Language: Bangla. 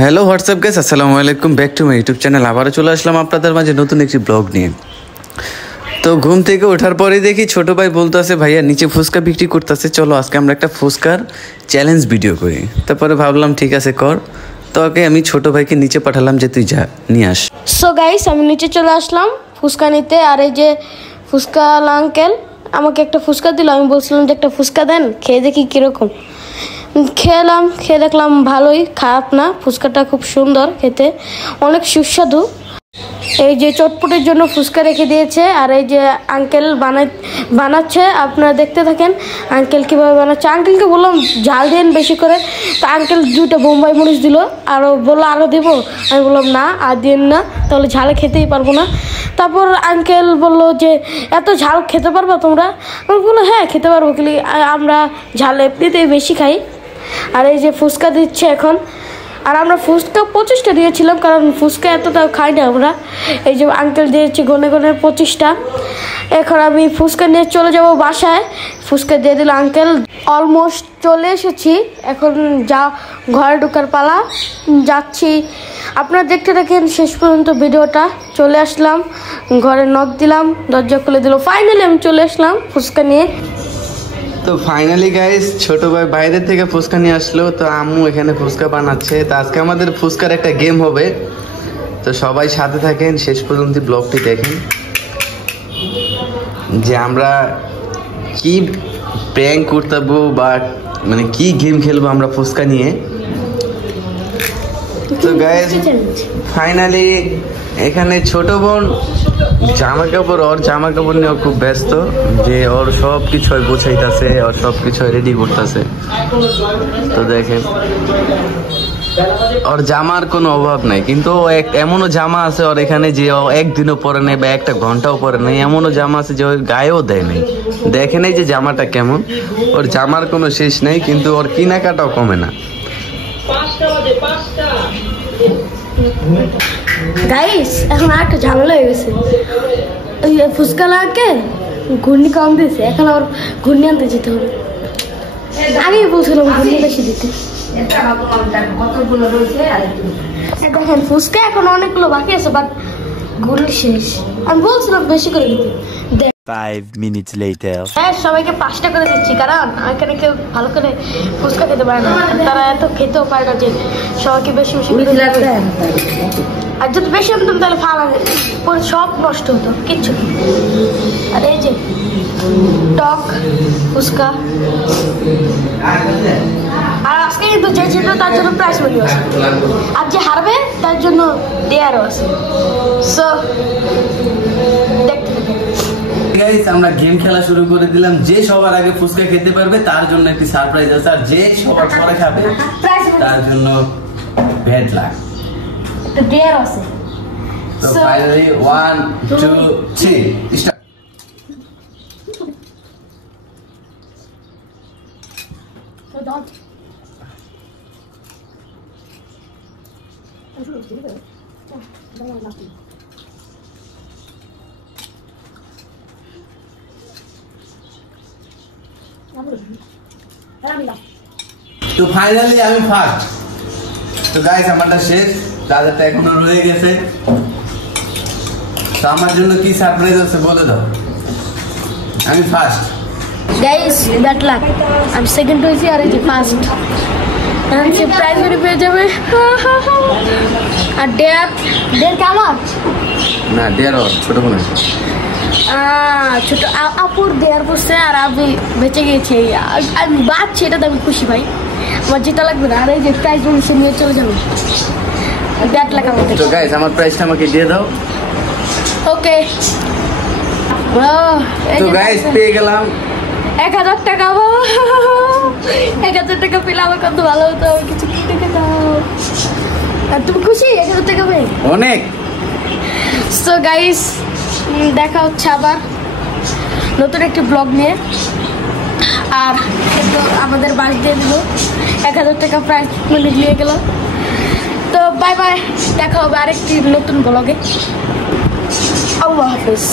হ্যালো হোয়াটসঅ্যাপ গাইস, আসসালামু আলাইকুম, back to my YouTube channel. আবারও চলে আসলাম আপনাদের মাঝে নতুন একটি ব্লগ নিয়ে। তো ঘুম থেকে ওঠার পরে দেখি ছোটো ভাই বলতেছে, ভাইয়া নিচে ফুচকা বিক্রি করতেছে, চলো আজকে আমরা একটা ফুচকার চ্যালেঞ্জ ভিডিও করি। তারপরে ভাবলাম ঠিক আছে কর। তো ওকে আমি ছোটো ভাইকে নিচে পাঠালাম যে তুই যা নিয়ে আস। সো গাইস, আমি নিচে চলে আসলাম ফুচকা নিতে। আর এই যে ফুচকা আঙ্কেল আমাকে একটা ফুচকা দিল। আমি বলছিলাম যে একটা ফুচকা দেন, খেয়ে দেখি কীরকম। খেয়ে দেখলাম ভালোই, খারাপ না। ফুচকাটা খুব সুন্দর খেতে, অনেক সুস্বাদু। এই যে চটপটের জন্য ফুচকা রেখে দিয়েছে, আর এই যে আঙ্কেল বানাচ্ছে, আপনারা দেখতে থাকেন আঙ্কেল কীভাবে বানাচ্ছে। আঙ্কেলকে বললাম ঝাল দেন বেশি করে, তো আঙ্কেল 2টা বোম্বাই মরিচ দিল, আরও বললো আরও দেবো। আমি বললাম না আর দিন না, তাহলে ঝালে খেতেই পারবো না। তারপর আঙ্কেল বললো যে এত ঝাল খেতে পারবা তোমরা? আমি বললো হ্যাঁ খেতে পারবো, কিন্তু আমরা ঝাল এমনিতেই বেশি খাই। আর এই যে ফুচকা দিচ্ছে এখন, আর আমরা ফুচকা 25টা দিয়েছিলাম, কারণ ফুচকা এতটা খাই না আমরা। এই যে আঙ্কেল দিয়েছে গনে 25টা। এখন আমি ফুচকা নিয়ে চলে যাব বাসায়। ফুচকা দিয়ে দিল আঙ্কেল। অলমোস্ট চলে এসেছি, এখন যা ঘরে ঢোকার পালা, যাচ্ছি। আপনারা দেখতে থাকেন শেষ পর্যন্ত ভিডিওটা। চলে আসলাম, ঘরে নক দিলাম, দরজা খুলে দিল। ফাইনালি আমি চলে আসলাম ফুচকা নিয়ে। তো ফাইনালি গাইস, ছোটো ভাই বাইরে থেকে ফুচকা নিয়ে আসলো, তো আম্মু এখানে ফুচকা বানাচ্ছে। তো আজকে আমাদের ফুচকার একটা গেম হবে, তো সবাই সাথে থাকেন, শেষ পর্যন্ত ব্লগটি দেখেন যে আমরা কি প্র্যাঙ্ক করতে পারবো বা মানে কি গেম খেলবো আমরা ফুচকা নিয়ে। তো গাইস ফাইনালি এখানে ছোট বোন জামা কাপড় নিয়ে খুব ব্যস্ত, যে ওর সব কিছু গোছাইতেছে, ওর সব কিছু রেডি করতেছে। তো দেখেন ওর জামার কোনো অভাব নাই, কিন্তু এমনও জামা আছে ওর এখানে যে ও একদিনও পরে নেই বা একটা ঘন্টাও পরে নেই। এমনও জামা আছে যে ওর গায়েও দেয় নাই। দেখে নেই যে জামাটা কেমন। ওর জামার কোনো শেষ নেই, কিন্তু ওর কেনাকাটাও কমে না। গাইস এখন আর একটা ঝামেলা হয়ে গেছে। ওই ফুচকা লাগে ঘূর্ণি কম দিয়েছে, এখন আবার ঘূর্ণি আনতে যেতে হবে। আগেই বলছিলাম ঘূর্ণি বেশি দিতে। দেখেন ফুচকা এখন অনেকগুলো বাকি আছে, বাট ঘূর্ণি শেষ। আমি বলছিলাম বেশি করে দিতে। 5 minutes later. হ্যাঁ, সবাইকে 5টা করে দিচ্ছি, কারণ এখানে কেউ ভালো করে ফুচকা খেতে পারে না। তারা এত খেতেও পারে না যে সবাইকে বেশি বেশি করে দিতে। আর যদি বেশি আনতাম তাহলে ফালা পরে সব নষ্ট হতো, কিচ্ছু। আর এই যে টক ফুচকা। আর আজকে কিন্তু যে জিতবে তার জন্য প্রাইজ মানি আছে, আর যে হারবে তার জন্য দেয়ারও আছে। সো দেখতে গাইস আমরা গেম খেলা শুরু করে দিলাম। যে সবার আগে ফুচকা খেতে পারবে তার জন্য একটি সারপ্রাইজ আছে, আর যে সবার পরে খাবে তার জন্য ব্যাড লাক। তো দেয়ার আছে। তো ফাইনালি 1 2 3 স্টার্ট। তো ফাইনালি আমি ফার্স্ট। তো গাইস আমারটা শেষ, তাদেরটা এখনো রয়ে গেছে। তো আমার জন্য কি সারপ্রাইজ আছে বলে দাও। আমি ফার্স্ট গাইস, ব্যাড লাক। আমি সেকেন্ড হয়েছি, আর এই যে ফার্স্ট। এখন সে প্রাইজ করে পেয়ে যাবে। আর ডেয়ার কেমন না, ডেয়ার ছোট বোন ছোট আপুর দেয়ার পড়ছে, আর আমি বেঁচে গেছি। আমি বাঁচছি, এটাতে আমি খুশি ভাই। আমার যেটা লাগবে না। আর এই যে প্রাইজ বলে সে নিয়ে চলে যাবে। ব্যাড লাক আমাদের। তো গাইস আমার প্রাইসটা আমাকে দিয়ে দাও। ওকে। তো গাইস পেয়ে গেলাম 1000 টাকা। 1000 টাকা পেলে আমার কত ভালো হতো। আমার কিছু কিনে দাও। আর তুমি খুশি 1000 টাকা পেয়ে? অনেক। সো গাইস দেখা হচ্ছে আবার নতুন একটি ব্লগ নিয়ে। আর আমাদের বাস দিয়ে দিল 1000 টাকা প্রাইজ মানে নিয়ে গেল। তো বাই বাই, দেখা হবে আরেকটি নতুন ব্লগে। আল্লাহ হাফেজ।